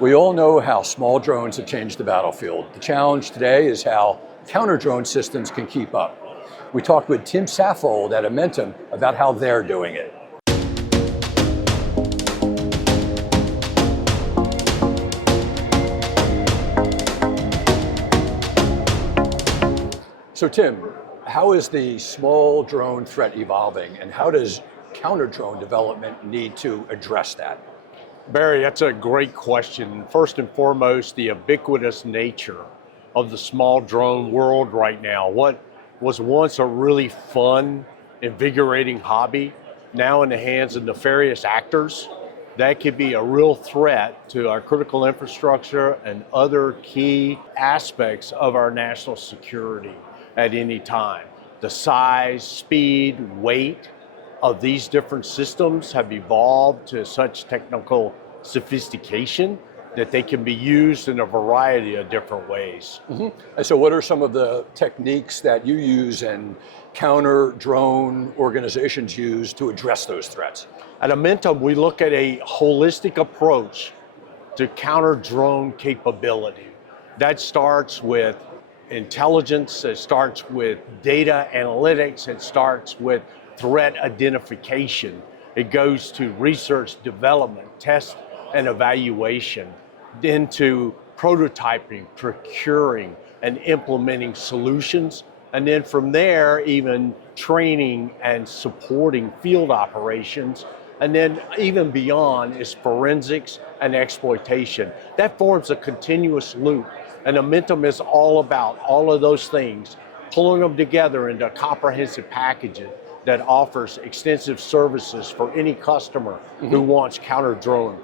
We all know how small drones have changed the battlefield. The challenge today is how counter-drone systems can keep up. We talked with Tim Saffold at Amentum about how they're doing it. So Tim, how is the small drone threat evolving, and how does counter-drone development need to address that? Barry, that's a great question. First and foremost, the ubiquitous nature of the small drone world right now. What was once a really fun, invigorating hobby, now in the hands of nefarious actors, that could be a real threat to our critical infrastructure and other key aspects of our national security at any time. The size, speed, weight of these different systems have evolved to such technical sophistication that they can be used in a variety of different ways. And so what are some of the techniques that you use and counter-drone organizations use to address those threats? At Amentum, we look at a holistic approach to counter-drone capability. That starts with intelligence, it starts with data analytics, it starts with threat identification. It goes to research, development, test, and evaluation, then to prototyping, procuring, and implementing solutions. And then from there, even training and supporting field operations. And then even beyond is forensics and exploitation. That forms a continuous loop. And Amentum is all about all of those things, pulling them together into comprehensive packages that offers extensive services for any customer who wants counter-drone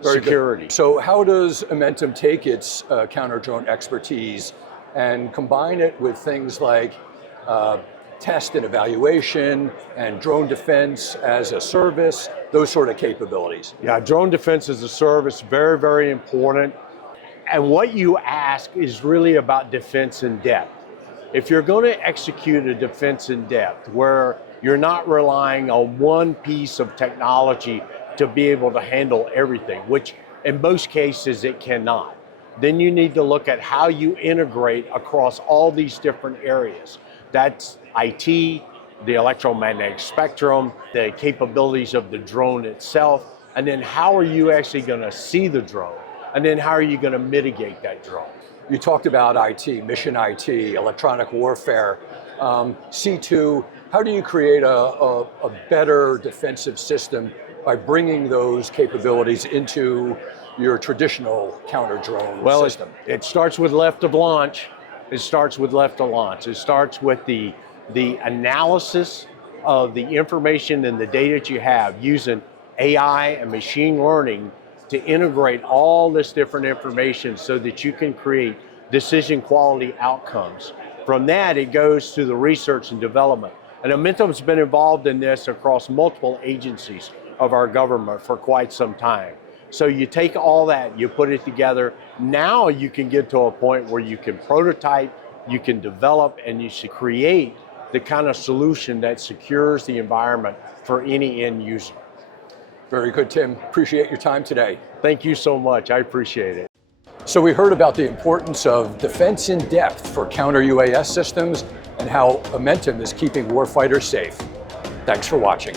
security. Good. So how does Amentum take its counter-drone expertise and combine it with things like test and evaluation and drone defense as a service, those sort of capabilities? Yeah, drone defense as a service, very, very important. And what you ask is really about defense in depth. If you're going to execute a defense in depth where you're not relying on one piece of technology to be able to handle everything, which in most cases it cannot, then you need to look at how you integrate across all these different areas. That's IT, the electromagnetic spectrum, the capabilities of the drone itself, and then how are you actually going to see the drone? And then how are you going to mitigate that drone? You talked about IT, mission IT, electronic warfare. C2, how do you create a better defensive system by bringing those capabilities into your traditional counter-drone system? It starts with left of launch. It starts with the analysis of the information and the data that you have using AI and machine learning to integrate all this different information so that you can create decision quality outcomes. From that, it goes to the research and development. And Amentum's been involved in this across multiple agencies of our government for quite some time. So you take all that, you put it together. Now you can get to a point where you can prototype, you can develop, and you should create the kind of solution that secures the environment for any end user. Very good, Tim. Appreciate your time today. Thank you so much. I appreciate it. So we heard about the importance of defense in depth for counter-UAS systems and how Amentum is keeping warfighters safe. Thanks for watching.